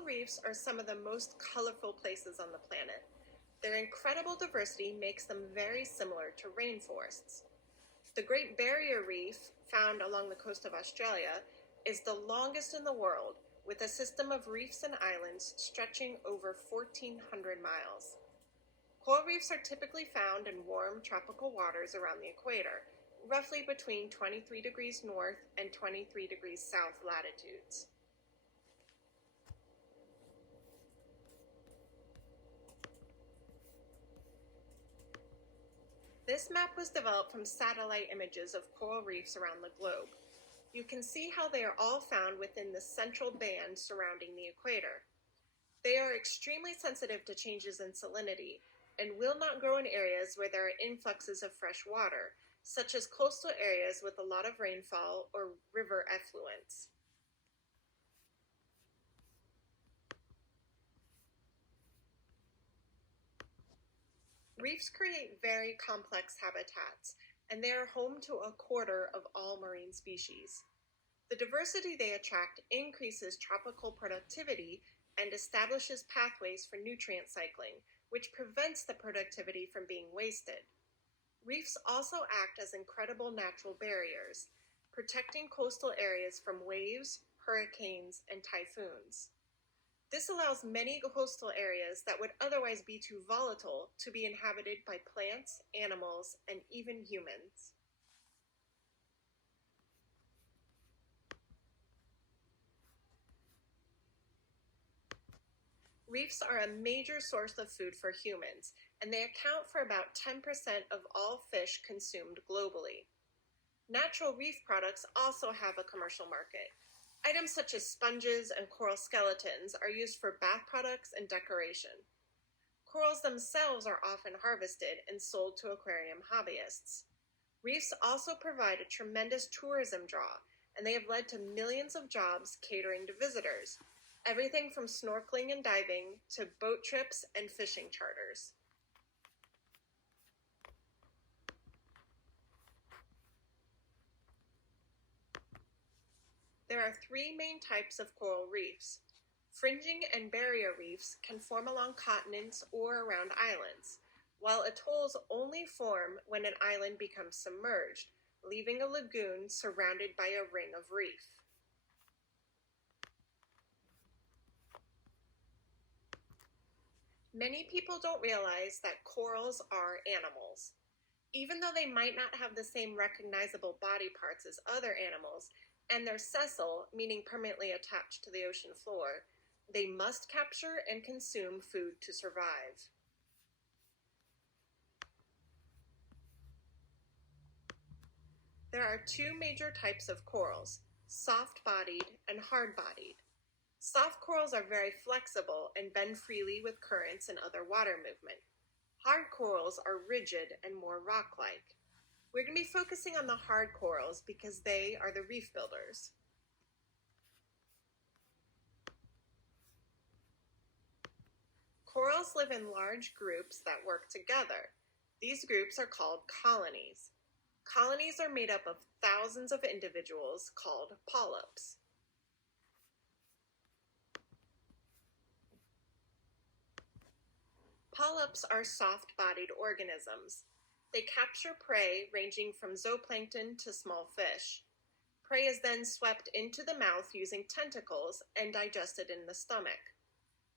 Coral reefs are some of the most colorful places on the planet. Their incredible diversity makes them very similar to rainforests. The Great Barrier Reef, found along the coast of Australia, is the longest in the world, with a system of reefs and islands stretching over 1,400 miles. Coral reefs are typically found in warm tropical waters around the equator, roughly between 23 degrees north and 23 degrees south latitudes. This map was developed from satellite images of coral reefs around the globe. You can see how they are all found within the central band surrounding the equator. They are extremely sensitive to changes in salinity and will not grow in areas where there are influxes of fresh water, such as coastal areas with a lot of rainfall or river effluents. Reefs create very complex habitats, and they are home to a quarter of all marine species. The diversity they attract increases tropical productivity and establishes pathways for nutrient cycling, which prevents the productivity from being wasted. Reefs also act as incredible natural barriers, protecting coastal areas from waves, hurricanes, and typhoons. This allows many coastal areas that would otherwise be too volatile to be inhabited by plants, animals, and even humans. Reefs are a major source of food for humans, and they account for about 10% of all fish consumed globally. Natural reef products also have a commercial market. Items such as sponges and coral skeletons are used for bath products and decoration. Corals themselves are often harvested and sold to aquarium hobbyists. Reefs also provide a tremendous tourism draw, and they have led to millions of jobs catering to visitors, everything from snorkeling and diving to boat trips and fishing charters. There are three main types of coral reefs. Fringing and barrier reefs can form along continents or around islands, while atolls only form when an island becomes submerged, leaving a lagoon surrounded by a ring of reef. Many people don't realize that corals are animals. Even though they might not have the same recognizable body parts as other animals, and they're sessile, meaning permanently attached to the ocean floor, they must capture and consume food to survive. There are two major types of corals, soft-bodied and hard-bodied. Soft corals are very flexible and bend freely with currents and other water movement. Hard corals are rigid and more rock-like. We're going to be focusing on the hard corals because they are the reef builders. Corals live in large groups that work together. These groups are called colonies. Colonies are made up of thousands of individuals called polyps. Polyps are soft-bodied organisms. They capture prey ranging from zooplankton to small fish. Prey is then swept into the mouth using tentacles and digested in the stomach.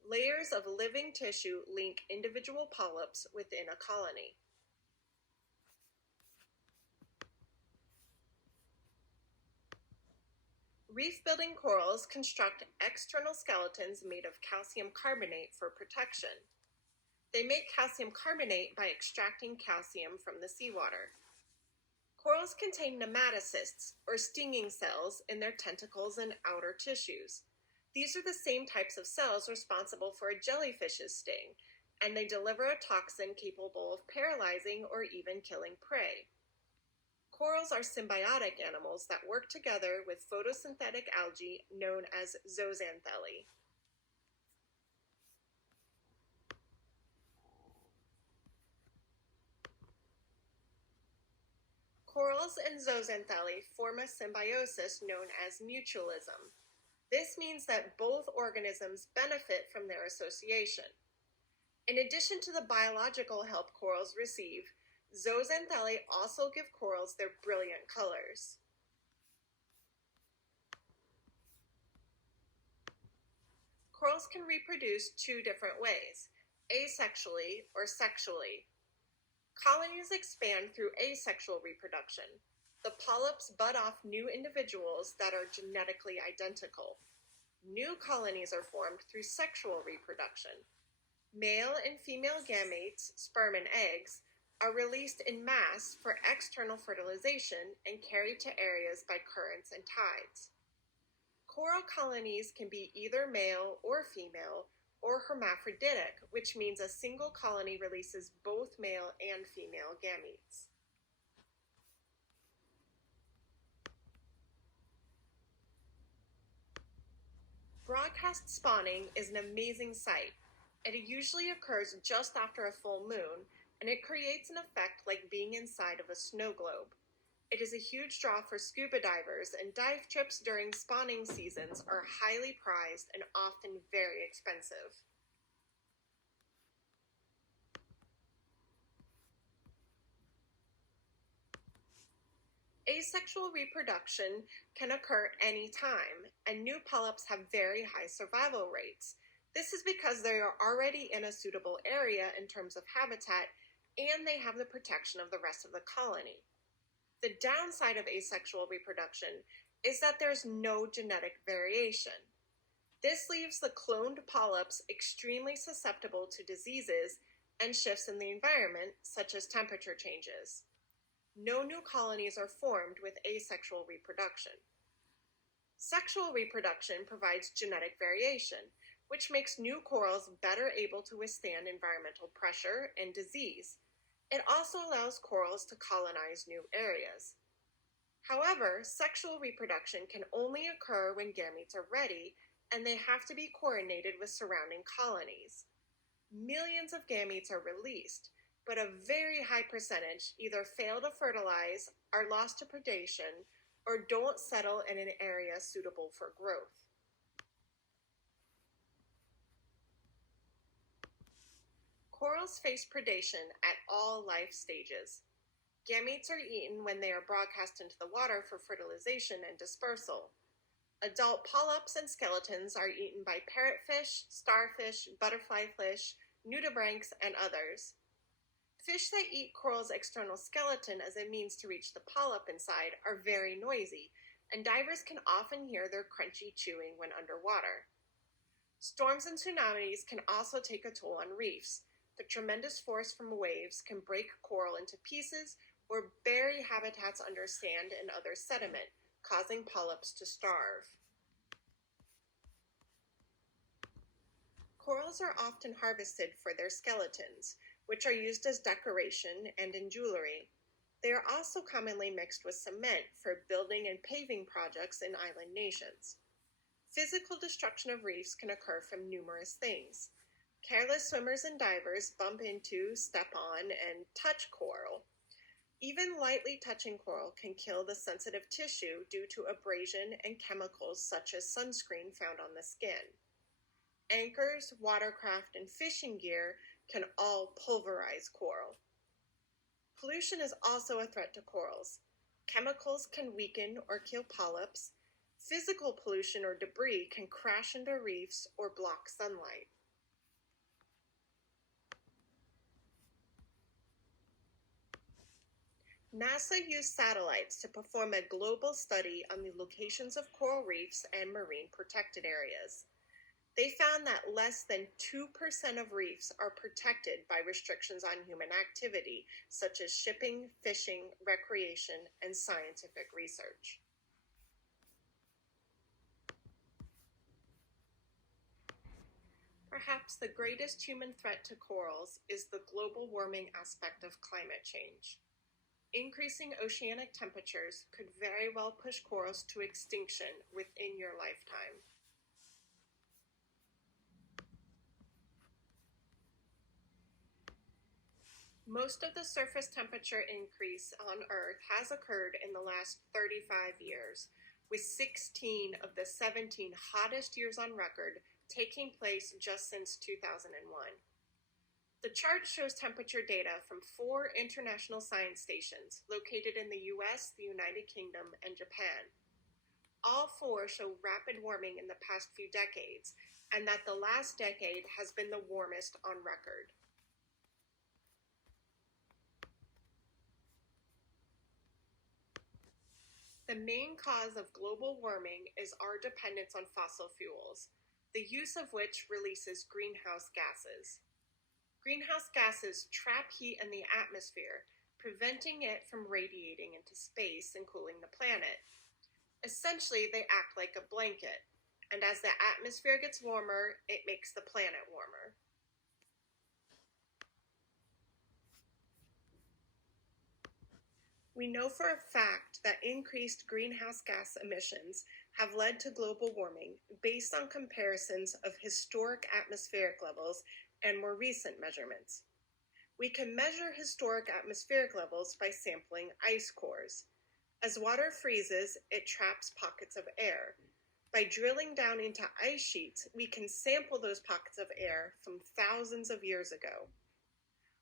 Layers of living tissue link individual polyps within a colony. Reef-building corals construct external skeletons made of calcium carbonate for protection. They make calcium carbonate by extracting calcium from the seawater. Corals contain nematocysts, or stinging cells, in their tentacles and outer tissues. These are the same types of cells responsible for a jellyfish's sting, and they deliver a toxin capable of paralyzing or even killing prey. Corals are symbiotic animals that work together with photosynthetic algae known as zooxanthellae. Corals and zooxanthellae form a symbiosis known as mutualism. This means that both organisms benefit from their association. In addition to the biological help corals receive, zooxanthellae also give corals their brilliant colors. Corals can reproduce two different ways, asexually or sexually. Colonies expand through asexual reproduction. The polyps bud off new individuals that are genetically identical. New colonies are formed through sexual reproduction. Male and female gametes, sperm and eggs, are released in mass for external fertilization and carried to areas by currents and tides. Coral colonies can be either male or female, or hermaphroditic, which means a single colony releases both male and female gametes. Broadcast spawning is an amazing sight. It usually occurs just after a full moon, and it creates an effect like being inside of a snow globe. It is a huge draw for scuba divers, and dive trips during spawning seasons are highly prized and often very expensive. Asexual reproduction can occur anytime, and new polyps have very high survival rates. This is because they are already in a suitable area in terms of habitat, and they have the protection of the rest of the colony. The downside of asexual reproduction is that there's no genetic variation. This leaves the cloned polyps extremely susceptible to diseases and shifts in the environment, such as temperature changes. No new colonies are formed with asexual reproduction. Sexual reproduction provides genetic variation, which makes new corals better able to withstand environmental pressure and disease. It also allows corals to colonize new areas. However, sexual reproduction can only occur when gametes are ready, and they have to be coordinated with surrounding colonies. Millions of gametes are released, but a very high percentage either fail to fertilize, are lost to predation, or don't settle in an area suitable for growth. Corals face predation at all life stages. Gametes are eaten when they are broadcast into the water for fertilization and dispersal. Adult polyps and skeletons are eaten by parrotfish, starfish, butterfly fish, nudibranchs, and others. Fish that eat coral's external skeleton as a means to reach the polyp inside are very noisy, and divers can often hear their crunchy chewing when underwater. Storms and tsunamis can also take a toll on reefs. The tremendous force from waves can break coral into pieces or bury habitats under sand and other sediment, causing polyps to starve. Corals are often harvested for their skeletons, which are used as decoration and in jewelry. They are also commonly mixed with cement for building and paving projects in island nations. Physical destruction of reefs can occur from numerous things. Careless swimmers and divers bump into, step on, and touch coral. Even lightly touching coral can kill the sensitive tissue due to abrasion and chemicals such as sunscreen found on the skin. Anchors, watercraft, and fishing gear can all pulverize coral. Pollution is also a threat to corals. Chemicals can weaken or kill polyps. Physical pollution or debris can crash into reefs or block sunlight. NASA used satellites to perform a global study on the locations of coral reefs and marine protected areas. They found that less than 2% of reefs are protected by restrictions on human activity, such as shipping, fishing, recreation, and scientific research. Perhaps the greatest human threat to corals is the global warming aspect of climate change. Increasing oceanic temperatures could very well push corals to extinction within your lifetime. Most of the surface temperature increase on Earth has occurred in the last 35 years, with 16 of the 17 hottest years on record taking place just since 2001. The chart shows temperature data from 4 international science stations located in the US, the United Kingdom, and Japan. All 4 show rapid warming in the past few decades, and that the last decade has been the warmest on record. The main cause of global warming is our dependence on fossil fuels, the use of which releases greenhouse gases. Greenhouse gases trap heat in the atmosphere, preventing it from radiating into space and cooling the planet. Essentially, they act like a blanket, and as the atmosphere gets warmer, it makes the planet warmer. We know for a fact that increased greenhouse gas emissions have led to global warming based on comparisons of historic atmospheric levels and more recent measurements. We can measure historic atmospheric levels by sampling ice cores. As water freezes, it traps pockets of air. By drilling down into ice sheets, we can sample those pockets of air from thousands of years ago.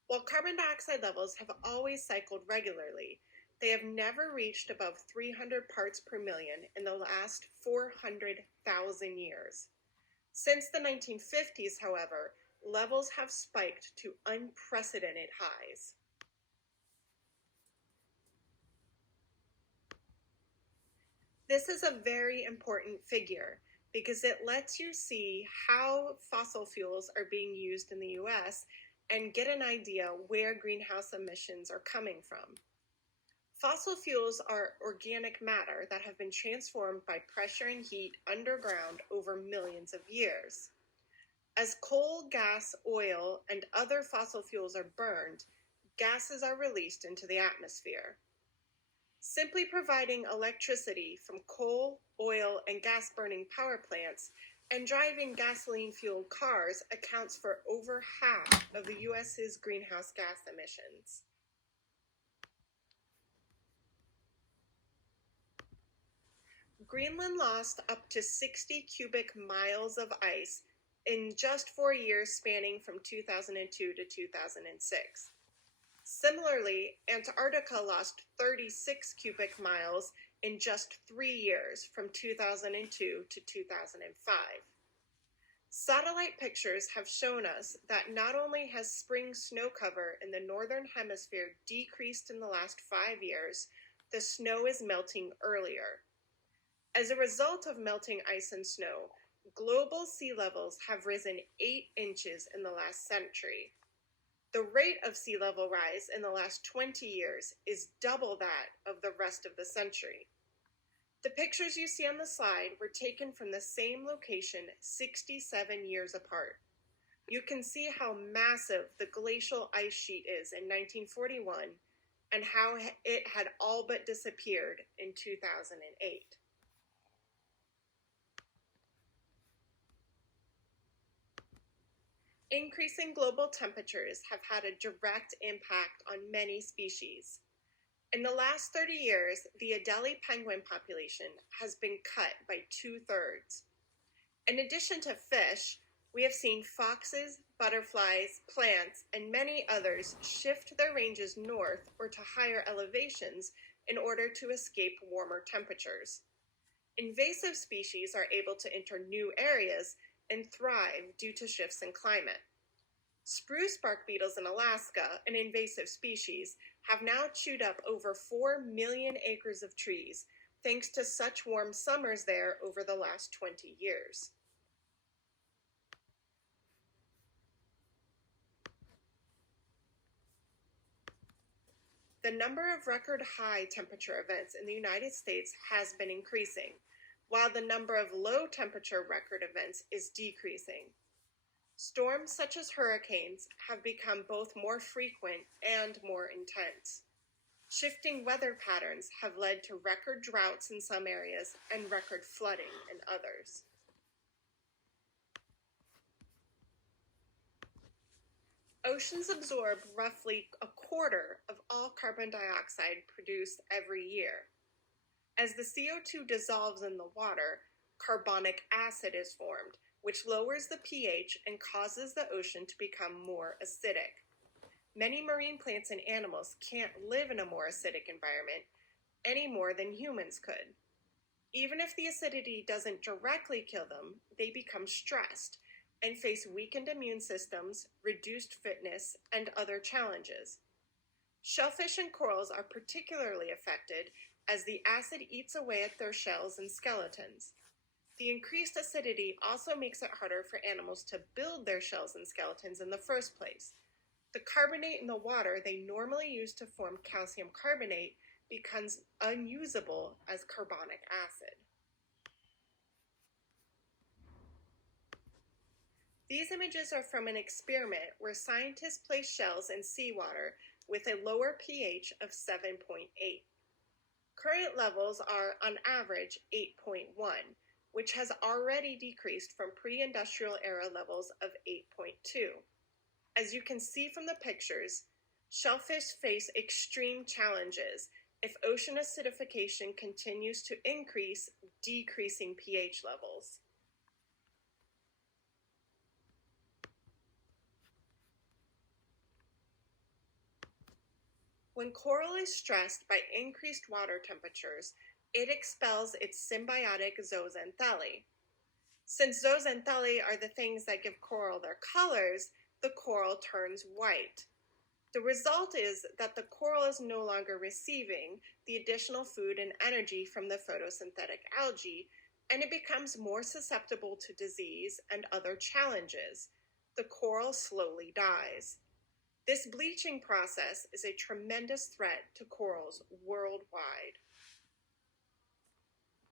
While carbon dioxide levels have always cycled regularly, they have never reached above 300 parts per million in the last 400,000 years. Since the 1950s, however, levels have spiked to unprecedented highs. This is a very important figure because it lets you see how fossil fuels are being used in the US and get an idea where greenhouse emissions are coming from. Fossil fuels are organic matter that have been transformed by pressure and heat underground over millions of years. As coal, gas, oil, and other fossil fuels are burned, gases are released into the atmosphere. Simply providing electricity from coal, oil, and gas-burning power plants and driving gasoline-fueled cars accounts for over half of the US's greenhouse gas emissions. Greenland lost up to 60 cubic miles of ice in just 4 years spanning from 2002 to 2006. Similarly, Antarctica lost 36 cubic miles in just 3 years from 2002 to 2005. Satellite pictures have shown us that not only has spring snow cover in the northern hemisphere decreased in the last 5 years, the snow is melting earlier. As a result of melting ice and snow, global sea levels have risen 8 inches in the last century. The rate of sea level rise in the last 20 years is double that of the rest of the century. The pictures you see on the slide were taken from the same location 67 years apart. You can see how massive the glacial ice sheet is in 1941 and how it had all but disappeared in 2008. Increasing global temperatures have had a direct impact on many species. In the last 30 years, the Adelie penguin population has been cut by 2/3. In addition to fish, we have seen foxes, butterflies, plants, and many others shift their ranges north or to higher elevations in order to escape warmer temperatures. Invasive species are able to enter new areas and thrive due to shifts in climate. Spruce bark beetles in Alaska, an invasive species, have now chewed up over 4 million acres of trees, thanks to such warm summers there over the last 20 years. The number of record high temperature events in the United States has been increasing, while the number of low temperature record events is decreasing. Storms such as hurricanes have become both more frequent and more intense. Shifting weather patterns have led to record droughts in some areas and record flooding in others. Oceans absorb roughly a quarter of all carbon dioxide produced every year. As the CO2 dissolves in the water, carbonic acid is formed, which lowers the pH and causes the ocean to become more acidic. Many marine plants and animals can't live in a more acidic environment any more than humans could. Even if the acidity doesn't directly kill them, they become stressed and face weakened immune systems, reduced fitness, and other challenges. Shellfish and corals are particularly affected as the acid eats away at their shells and skeletons. The increased acidity also makes it harder for animals to build their shells and skeletons in the first place. The carbonate in the water they normally use to form calcium carbonate becomes unusable as carbonic acid. These images are from an experiment where scientists placed shells in seawater with a lower pH of 7.8. Current levels are, on average, 8.1, which has already decreased from pre-industrial era levels of 8.2. As you can see from the pictures, shellfish face extreme challenges if ocean acidification continues to increase, decreasing pH levels. When coral is stressed by increased water temperatures, it expels its symbiotic zooxanthellae. Since zooxanthellae are the things that give coral their colors, the coral turns white. The result is that the coral is no longer receiving the additional food and energy from the photosynthetic algae, and it becomes more susceptible to disease and other challenges. The coral slowly dies. This bleaching process is a tremendous threat to corals worldwide.